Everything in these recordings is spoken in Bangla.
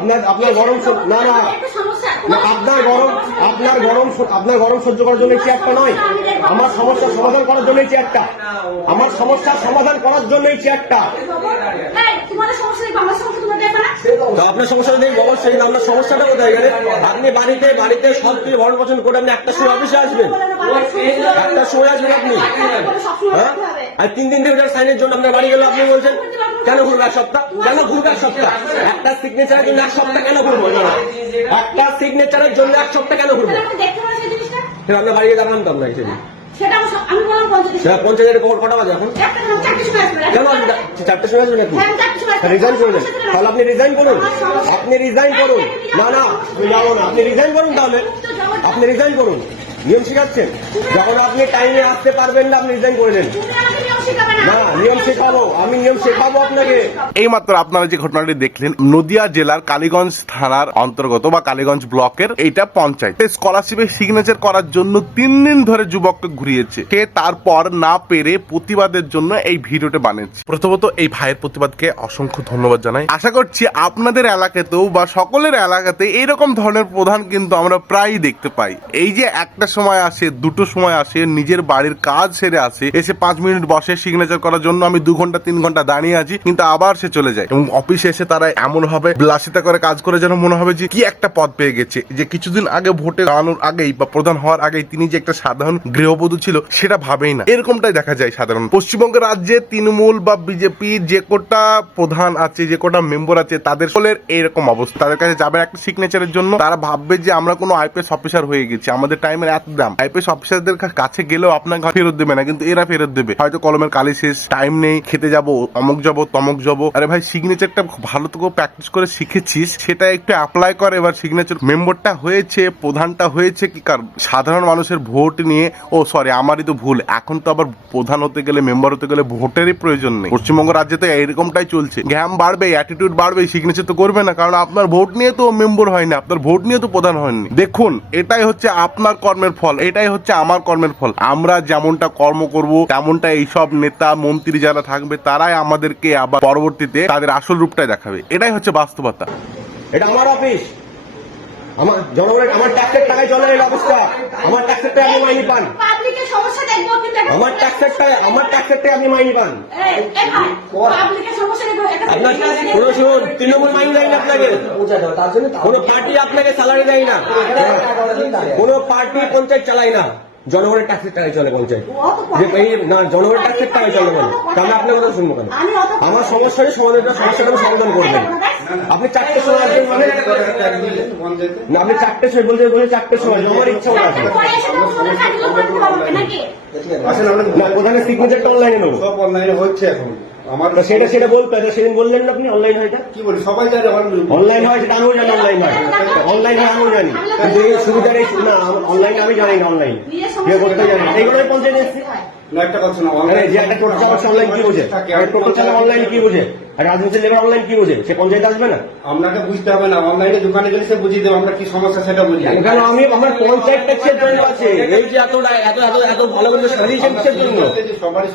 আপনার আপনার গরম না না। আপনার গরম আপনার গরম আপনার গরম সহ্য করার জন্য চেয়ারটা নয়। আমার সমস্যার সমাধান করার জন্য এই চেয়ারটা আমার সমস্যার সমাধান করার জন্য এই চেয়ারটা তো আপনার সমস্যা নেই অবশ্যই না, আপনার সমস্যাটা কোথায় গেলে? আপনি বাড়িতে বাড়িতে সব কিছু ভরণ পোষণ করে আপনি একটা সময় অফিসে আসবেন? একটা সময় আসবেন আপনি? হ্যাঁ? আর তিন দিন থেকে সাইনের জন্য আপনার বাড়ি গেলে আপনি বলছেন কেন ঘুরবে এক সপ্তাহ? কেন ঘুরবে এক সপ্তাহ? একটা সিগনেচারের জন্য এক সপ্তাহ কেন ঘুরবো? একটা সিগনেচারের জন্য এক সপ্তাহ কেন ঘুরবো? আপনার বাড়িতে দেখালাম তো আপনাকে সেদিন খবর কটা বাজে এখন? একটা না, সময় আসবে। কেন আপনি চা- চারটের সময় আসবেন আপনি হ্যাঁ। রিজাইন করবেন তাহলে আপনি রিজাইন করুন। আপনি রিজাইন করুন। না না আপনি রিজাইন করুন তাহলে। আপনি রিজাইন করুন। নিয়ম শিখাচ্ছেন। যখন আপনি টাইমে আসতে পারবেন না আপনি রিজাইন করে নেন। তুমি আমাকে নিয়ম শেখাবে না। না নিয়ম শেখাবো। আমি নিয়ম শেখাবো আপনাকে। এইমাত্র আপনারা যে ঘটনাটি দেখলেন নদিয়া জেলার কালীগঞ্জ থানার অন্তর্গত বা কালীগঞ্জ ব্লকের এইটা পঞ্চায়েত স্কলারশিপে সিগনেচার করার জন্য তিন দিন ধরে যুবককে ঘুরিয়েছে। সে তারপর না পেরে প্রতিবাদের জন্য এই ভিডিওটা বানিয়েছে। প্রথমত এই ভাইয়ের প্রতিবাদকে অসংখ্য ধন্যবাদ জানাই। আশা করছি আপনাদের এলাকাতেও বা সকলের এলাকাতে এইরকম ধরনের প্রধান কিন্তু আমরা প্রায়ই দেখতে পাই। এই যে একটা সময় আসে দুটো সময় আসে নিজের বাড়ির কাজ সেরে আসে এসে পাঁচ মিনিট বসে সিগনেচার করার জন্য আমি দু ঘণ্টা, তিন ঘণ্টা দাঁড়িয়ে আছি, কিন্তু আবার সে চলে যায়। এবং অফিসে এসে তারা এমন ভাবে বিলাসিতা করে কাজ করে যেন মনে হবে যে কি একটা পদ পেয়ে গেছে, যে কিছুদিন আগে ভোটে দাঁড়ানোর আগেই বা প্রধান হওয়ার আগেই তিনি যে একটা সাধারণ গৃহবধূ ছিল, সেটা ভাবেই না। এরকমটাই দেখা যায় সাধারণ। পশ্চিমবঙ্গের রাজ্যে তৃণমূল বা বিজেপি যে কোটা প্রধান আছে, যে কোটা মেম্বার আছে, তাদের সকলের এইরকম অবস্থা। তাদের কাছে যাবে একটা সিগনেচারের জন্য। তারা ভাববে যে আমরা কোনো আইপিএস অফিসার হয়ে গেছি। আমাদের টাইমের এত দাম। আইপিএস অফিসারদের কাছে গেলেও আপনাকে ফেরত দেবে না, কিন্তু এরা ফেরত দেবে। হয়তো কলমের কালি শেষ টাইম নেই, খেতে যাব, অমক যাব, তমক যাব। আরে ভাই সিগনেচারটা ভালো তো প্র্যাকটিস করে শিখেছিস, সেটা একটু অ্যাপ্লাই করে। এবার সিগনেচার মেম্বারটা হয়েছে, প্রধানটা হয়েছে কি কার? সাধারণ মানুষের ভোট নিয়ে, ও সরি আমারই তো ভুল। এখন তো আবার প্রধান হতে গেলে মেম্বার হতে গেলে ভোটেরই প্রয়োজন নেই। পশ্চিমবঙ্গ রাজ্যে তো এরকমটাই চলছে। ঘ্যাম বাড়বে অ্যাটিটিউড বাড়বে সিগনেচার তো করবে না, কারণ আপনার ভোট নিয়ে তো মেম্বার হয়নি, আপনার ভোট নিয়ে তো প্রধান হয়নি দেখুন, এটাই হচ্ছে আপনার কর্মের ফল, এটাই হচ্ছে আমার কর্মের ফল। আমরা যেমনটা কর্ম করব, তেমনটা এইসব নেতা মন্ত্রী যারা থাকবে তারাই আমাদেরকে আবার পরবর্তীতে তাদের আসল রূপটাই দেখাবে। এটাই হচ্ছে বাস্তবতা। এটা আমার অফিস আমার জনগণের আমার ট্যাক্সের টাকায় চলে এই অবস্থা আমার ট্যাক্সের টাকা আপনি মাইনি পান। পাবলিকের সমস্যা দেখব কিন্তু একটা- আমার ট্যাক্সের টাকা আমার ট্যাক্সের টাকা আপনি মাইনি পান। এই, এই ভাই, পাবলিকের সমস্যা দেখব। একটা- আপনার কোনো শুনুন তৃণমূল মাইনি দেয় না আপনাকে। কোনো পার্টি আপনাকে স্যালারি দেয় না। কোনো পার্টি পঞ্চায়েত চালায় না। জনগণের ট্যাক্সের টাকায় চলে পঞ্চায়েত। যে এই না জনগণের ট্যাক্সের টাকায় চলে বলে তাহলে আপনার কথা শুনব কেন? আমার সমস্যাটা সমাধানটা সমস্যাটা সমাধান করবেন। আপনি চারটে সময় আসবেন মানে না আপনি চারটে সময় বলতে বলে চারটে সময় আমার ইচ্ছা আমরা না প্রধানের সিগনেচারটা অনলাইনে নেব। সব অনলাইনে হচ্ছে এখন। আমার সেটা সেটা বলতে হবে সেদিন বললেন না আপনি অনলাইন হয় এটা? কি বলি সবাই জানে অনলাইন হয় সেটা আমিও জানি অনলাইন হয়। অনলাইন হয় আমিও জানি। কিন্তু এই সুবিধার না অনলাইন আমি জানি না অনলাইন কে করতে জানি। না। পঞ্চায়েত এসেছি আপনাকে বুঝতে হবে না অনলাইনে দোকানে গেলে সে বুঝিয়ে দেবে আমরা কি সমস্যা সেটা বুঝি কেন আমি আমার পঞ্চায়েত ট্যাক্সের জন্য আছে। এই যে এত এত এত এত ভালো করে সাজিয়েছেন কিসের জন্য? সবারই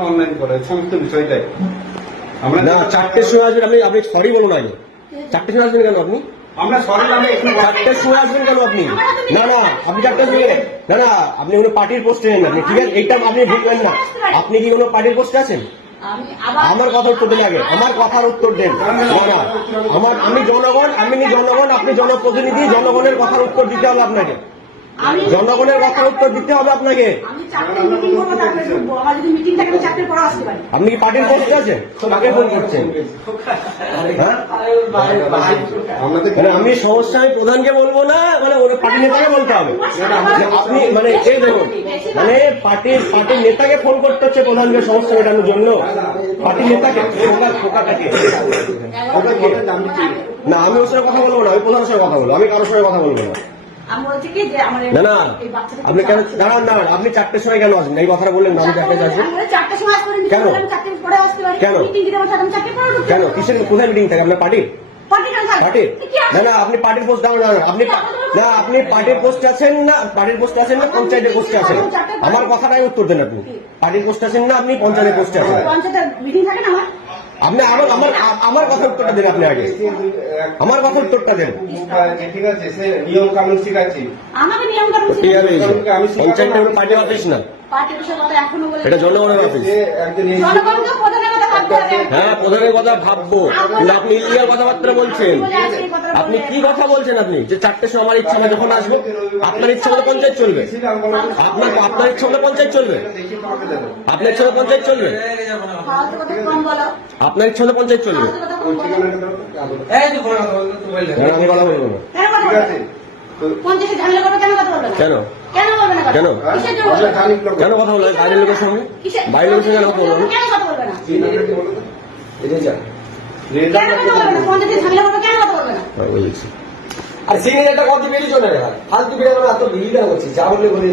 অনলাইন করে সমস্ত বিষয়টাই আমরা না চারটের সময় আসবেন আপনি আপনি সরি বলুন আগে। চারটের সময় আসবেন কেন আপনি? আমরা সরি নামে সময় আসবেন কেন আপনি? না না আপনি চারটের শুয়ে। না না আপনি কোনো পার্টির পোস্টে নেন আপনি ঠিক আছে? এইটা আপনি ঢুকবেন না। আপনি কি কোনো পার্টির পোস্টে আছেন? আমার কথা উত্তর দিন আগে আমার কথার উত্তর দেন। না আমার আমি জনগণ আমি জনগণ আপনি জনপ্রতিনিধি জনগণের কথার উত্তর দিতে হবে আপনাকে। জনগণের কথার উত্তর দিতে হবে আপনাকে। আপনি কি পার্টির পোস্টে আছেন কাকে ফোন করছেন। হ্যাঁ? মানে আমি সমস্যা আমি প্রধানকে বলব না মানে ওর পার্টির নেতাকে বলতে হবে। আপনি মানে এই দেখুন মানে পার্টির পার্টির নেতাকে ফোন করতে হচ্ছে প্রধানকে সমস্যা মেটানোর জন্য। পার্টির নেতাকে। না আমি ওর সঙ্গে কথা বলব না আমি প্রধানের সঙ্গে কথা বলব আমি কারোর সঙ্গে কথা বলব না। না না আপনি কেন দাঁড়ান দাঁড়ান আপনি চারটের সময় কেন আসবেন এই কথাটা বললেন না আমি চারটে আসবেন কেন? কেন? কেন। কিসের কোথায় মিটিং থাকে? আপনার পার্টির পার্টির না না আপনি পার্টির পোস্ট দাও না না, আপনি না আপনি পার্টির পোস্টে আছেন না পার্টির পোস্টে আছেন না পঞ্চায়েতের পোস্টে আছেন। আমার কথাটাই উত্তর দেন আপনি। পার্টির পোস্ট আছেন না আপনি পঞ্চায়েতের পোস্টে আছেন। পঞ্চায়েতের মিটিং থাকে না আমার? আপনি আমার আমার আমার কথা উত্তরটা দেন আপনি আগে। আমার কথা উত্তরটা দেন। ঠিক আছে সে নিয়ম কানুন শিখাচ্ছি আমাকে নিয়ম কানুন ঠিক আছে আমি পঞ্চায়েত পার্টি অফিস না। পার্টি অফিস এখনও বলে এটা জনগণের অফিস। জনগণকে হবে হ্যাঁ প্রধানের কথা ভাববো। কিন্তু আপনি ইলিয়ার কথাবার্তা বলছেন। আপনি কি কথা বলছেন আপনি? যে চারটে সময় আমার ইচ্ছা না যখন আসব আপনার ইচ্ছা মতো পঞ্চায়েত চলবে। আপনার আপনার ইচ্ছা মতো পঞ্চায়েত চলবে। আপনার ইচ্ছা মতো পঞ্চায়েত চলবে। ফালতু কথা কম বলো আপনার ইচ্ছা মতো পঞ্চায়েত চলবে। কথা কেন আমি কথা বলব। কেন কেন কথা বলবে কেন? কথা? বাইরের লোকের সঙ্গে? বাইরের লোকের সঙ্গে কেন কথা বলব? হ্যাঁ, আর সিগনেচারটা কত বেরিয়ে চলে গেল? ফালতু বেরিয়ে এত ভিড় হচ্ছে যা বললে বলে